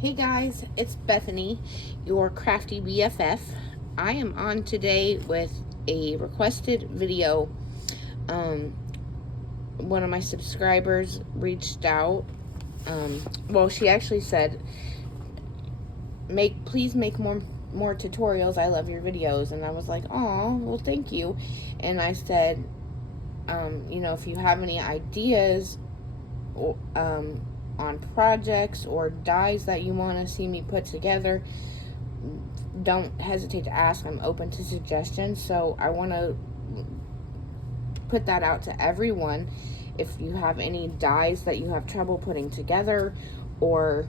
Hey guys, it's Bethany, your crafty BFF. I am on today with a requested video. One of my subscribers reached out. Well, she actually said, please make more tutorials. I love your videos. And I was like, oh, well, thank you. And I said, if you have any ideas, on projects or dies that you want to see me put together, don't hesitate to ask. I'm open to suggestions. So I want to put that out to everyone. If you have any dies that you have trouble putting together, or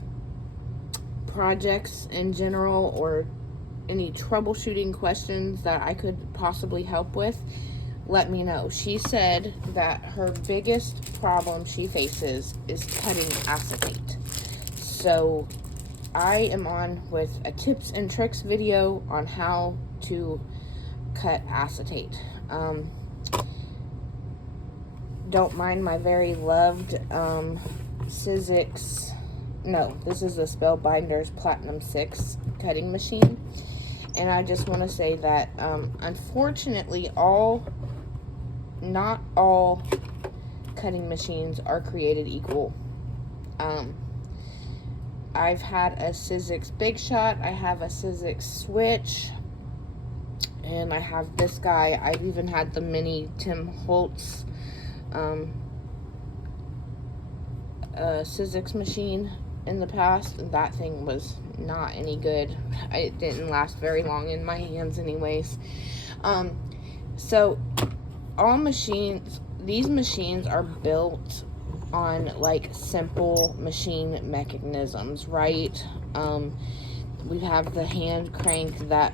projects in general, or any troubleshooting questions that I could possibly help with, let me know. She said that her biggest problem she faces is cutting acetate. So I am on with a tips and tricks video on how to cut acetate. Don't mind my very loved Sizzix. No, this is a Spellbinders Platinum 6 cutting machine. And I just want to say that unfortunately not all cutting machines are created equal. I've had a Sizzix Big Shot, I have a Sizzix Switch, and I have this guy. I've even had the mini Tim Holtz Sizzix machine in the past, and that thing was not any good. It didn't last very long in my hands anyways. So these machines are built on like simple machine mechanisms, right? We have the hand crank that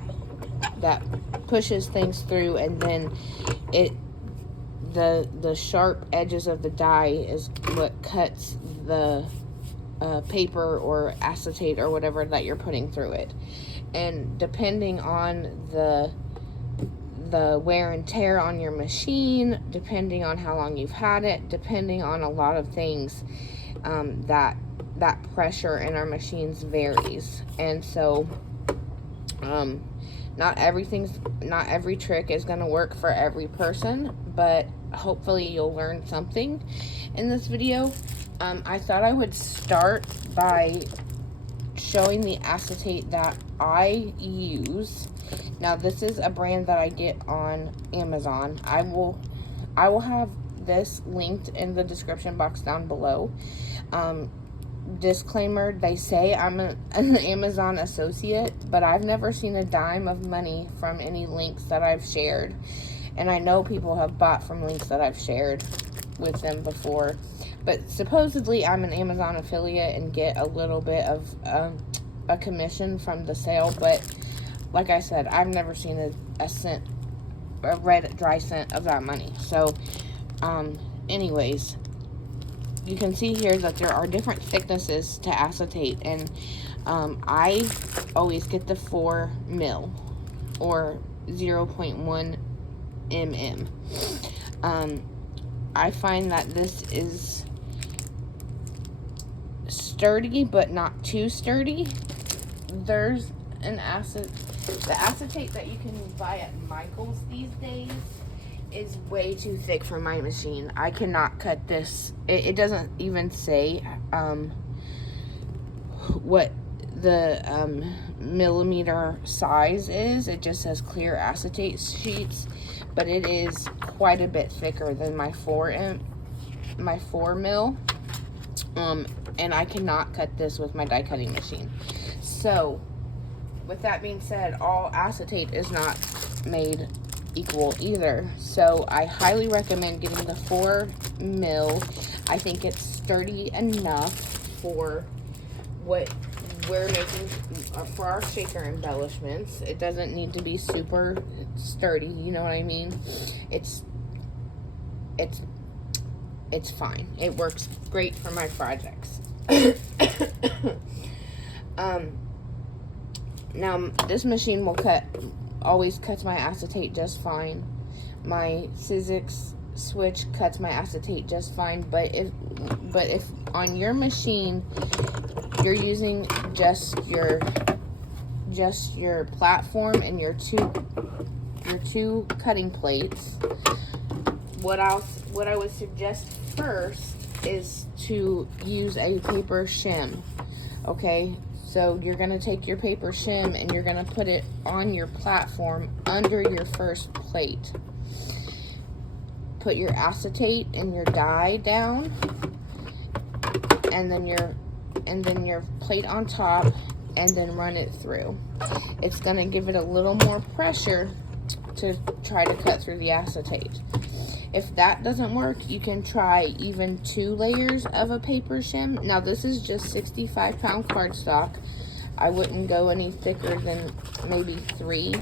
pushes things through, and then the sharp edges of the die is what cuts the paper or acetate or whatever that you're putting through it. And depending on the wear and tear on your machine, depending on how long you've had it, depending on a lot of things, that pressure in our machines varies. And so not every trick is going to work for every person, but hopefully you'll learn something in this video. I thought I would start by showing the acetate that I use. Now, this is a brand that I get on Amazon. I will have this linked in the description box down below. Disclaimer, they say I'm an Amazon associate, but I've never seen a dime of money from any links that I've shared. And I know people have bought from links that I've shared with them before. But supposedly I'm an Amazon affiliate and get a little bit of a commission from the sale. But like I said, I've never seen a red dry cent of that money. So anyways, you can see here that there are different thicknesses to acetate. And I always get the 4 mil or 0.1 mm. I find that this is sturdy, but not too sturdy. There's the acetate that you can buy at Michael's these days is way too thick for my machine. I cannot cut this. It doesn't even say what the millimeter size is. It just says clear acetate sheets, but it is quite a bit thicker than my 4 mil. And I cannot cut this with my die cutting machine. So with that being said, all acetate is not made equal either. So I highly recommend getting the 4 mil. I think it's sturdy enough for what we're making for our shaker embellishments. It doesn't need to be super sturdy, you know what I mean? It's fine. It works great for my projects. Now this machine will always cuts my acetate just fine. My Sizzix switch cuts my acetate just fine, but if on your machine you're using just your platform and your two cutting plates, what I would suggest first is to use a paper shim. Okay, so you're going to take your paper shim and you're going to put it on your platform under your first plate. Put your acetate and your dye down, and then your plate on top, and then run it through. It's going to give it a little more pressure to try to cut through the acetate. If that doesn't work, you can try even 2 layers of a paper shim. Now this is just 65-pound cardstock. I wouldn't go any thicker than maybe 3,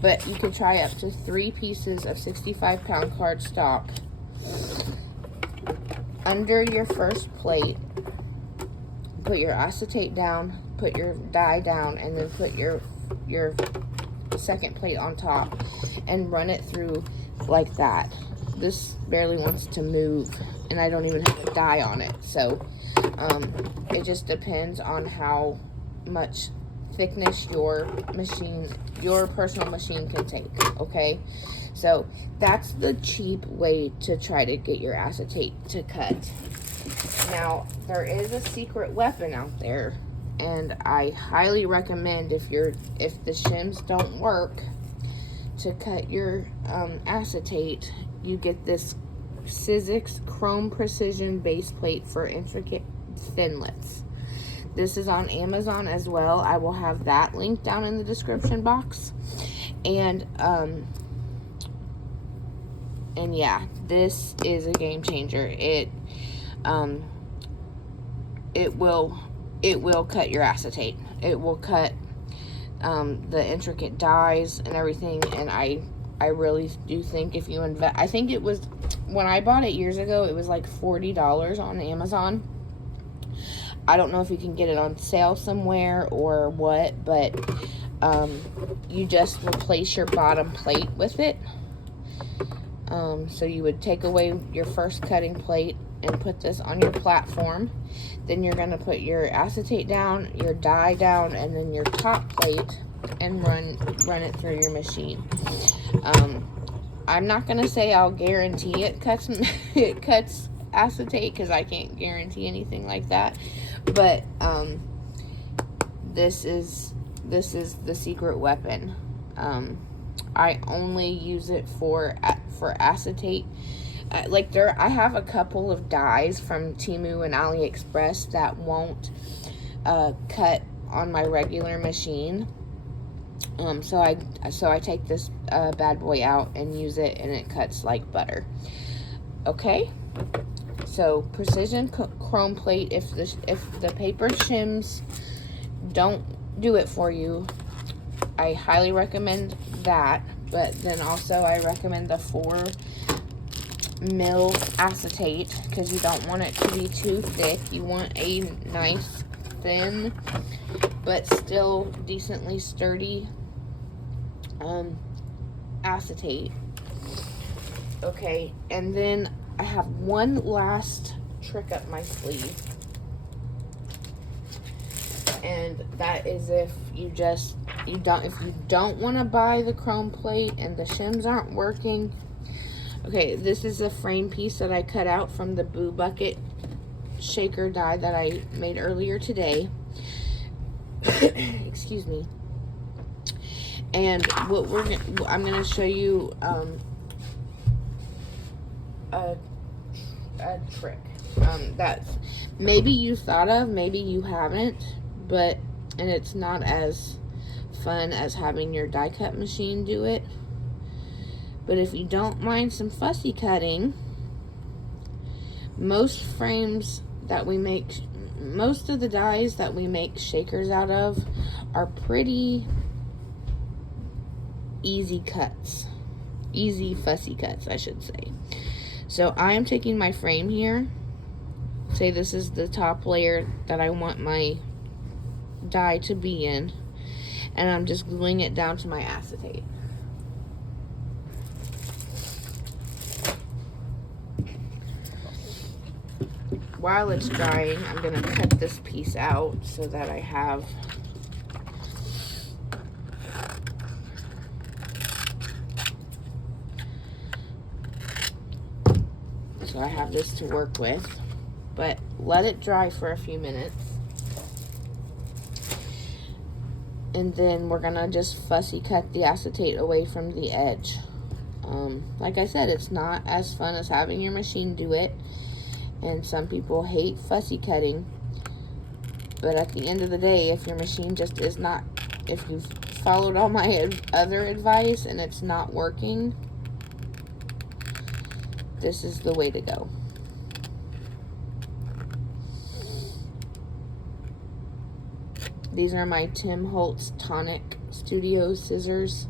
but you could try up to 3 pieces of 65-pound cardstock under your first plate. Put your acetate down, put your dye down, and then put your second plate on top and run it through like that. This barely wants to move, and I don't even have a dye on it, so it just depends on how much thickness your personal machine can take. Okay, so that's the cheap way to try to get your acetate to cut. Now there is a secret weapon out there, and I highly recommend, if the shims don't work to cut your acetate, you get this Sizzix Chrome Precision base plate for intricate thinlits. This is on Amazon as well. I will have that link down in the description box. And yeah, this is a game changer. It will cut your acetate. It will cut the intricate dyes and everything, and I really do think if you invest, I think it was, when I bought it years ago, it was like $40 on Amazon. I don't know if you can get it on sale somewhere or what, but you just replace your bottom plate with it. So you would take away your first cutting plate and put this on your platform. Then you're going to put your acetate down, your dye down, and then your top plate, and run it through your machine. I'm not going to say I'll guarantee it cuts acetate, because I can't guarantee anything like that, but this is the secret weapon. I only use it for acetate. I have a couple of dyes from Temu and AliExpress that won't cut on my regular machine. So I take this bad boy out and use it, and it cuts like butter. Okay, so precision chrome plate. If the paper shims don't do it for you, I highly recommend that. But then also I recommend the 4 mil acetate, because you don't want it to be too thick. You want a nice thin but still decently sturdy acetate. Okay, and then I have one last trick up my sleeve, and that is if you don't want to buy the chrome plate and the shims aren't working. Okay, this is a frame piece that I cut out from the Boo Bucket shaker die that I made earlier today. Excuse me. And I'm gonna show you a trick that maybe you thought of, maybe you haven't, and it's not as fun as having your die cut machine do it. But if you don't mind some fussy cutting, most frames that we make, most of the dies that we make shakers out of are pretty easy cuts. Easy fussy cuts, I should say. So I am taking my frame here. Say this is the top layer that I want my die to be in. And I'm just gluing it down to my acetate. while it's drying, I'm going to cut this piece out so that I have this to work with. But let it dry for a few minutes. And then we're going to just fussy cut the acetate away from the edge. Like I said, it's not as fun as having your machine do it. And some people hate fussy cutting. But at the end of the day, if your machine just is not, if you've followed all my other advice and it's not working, this is the way to go. These are my Tim Holtz Tonic Studio scissors.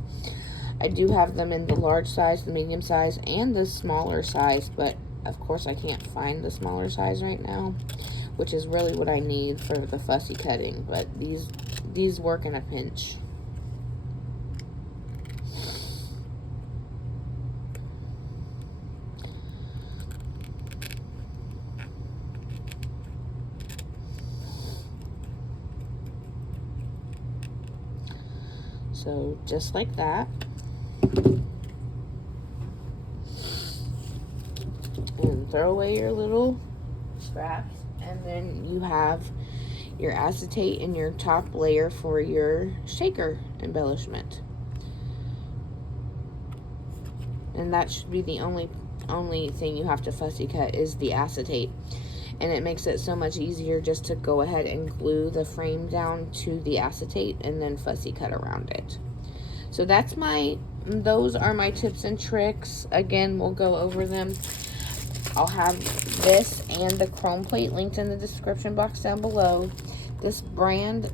I do have them in the large size, the medium size, and the smaller size, but of course I can't find the smaller size right now, which is really what I need for the fussy cutting, but these work in a pinch. So just like that. And throw away your little scraps, and then you have your acetate in your top layer for your shaker embellishment. And that should be the only thing you have to fussy cut is the acetate. And it makes it so much easier just to go ahead and glue the frame down to the acetate and then fussy cut around it. So those are my tips and tricks. Again, we'll go over them. I'll have this and the chrome plate linked in the description box down below. This brand,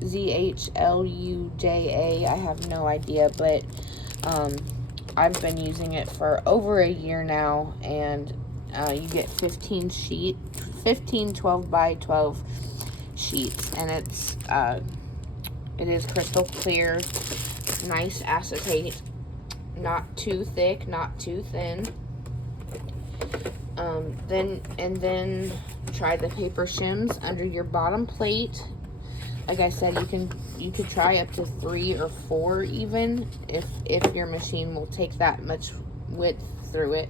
ZHLUJA, I have no idea, but I've been using it for over a year now, and you get 15 12 by 12 sheets, and it is crystal clear, nice acetate, not too thick, not too thin. Then try the paper shims under your bottom plate. Like I said, you could try up to 3 or 4 even if your machine will take that much width through it.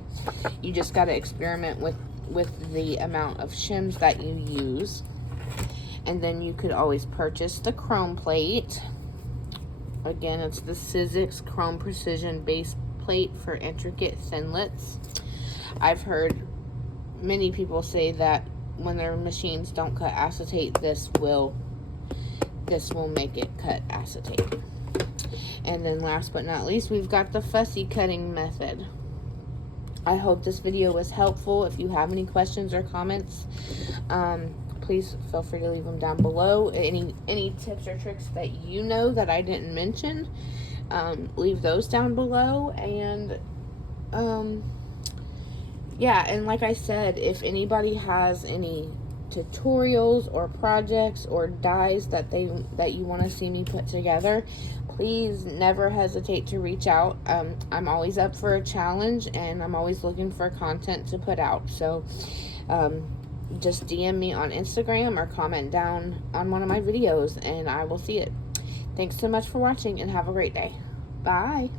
You just got to experiment with the amount of shims that you use. And then you could always purchase the chrome plate. Again, it's the Sizzix Chrome Precision Base Plate for intricate thinlits. I've heard many people say that when their machines don't cut acetate, this will make it cut acetate. And then last but not least, we've got the fussy cutting method. I hope this video was helpful. If you have any questions or comments, please feel free to leave them down below. Any tips or tricks that you know that I didn't mention, leave those down below. And yeah, and like I said, if anybody has any tutorials or projects or dies that you want to see me put together, please never hesitate to reach out. I'm always up for a challenge, and I'm always looking for content to put out. So just DM me on Instagram or comment down on one of my videos, and I will see it. Thanks so much for watching, and have a great day. Bye.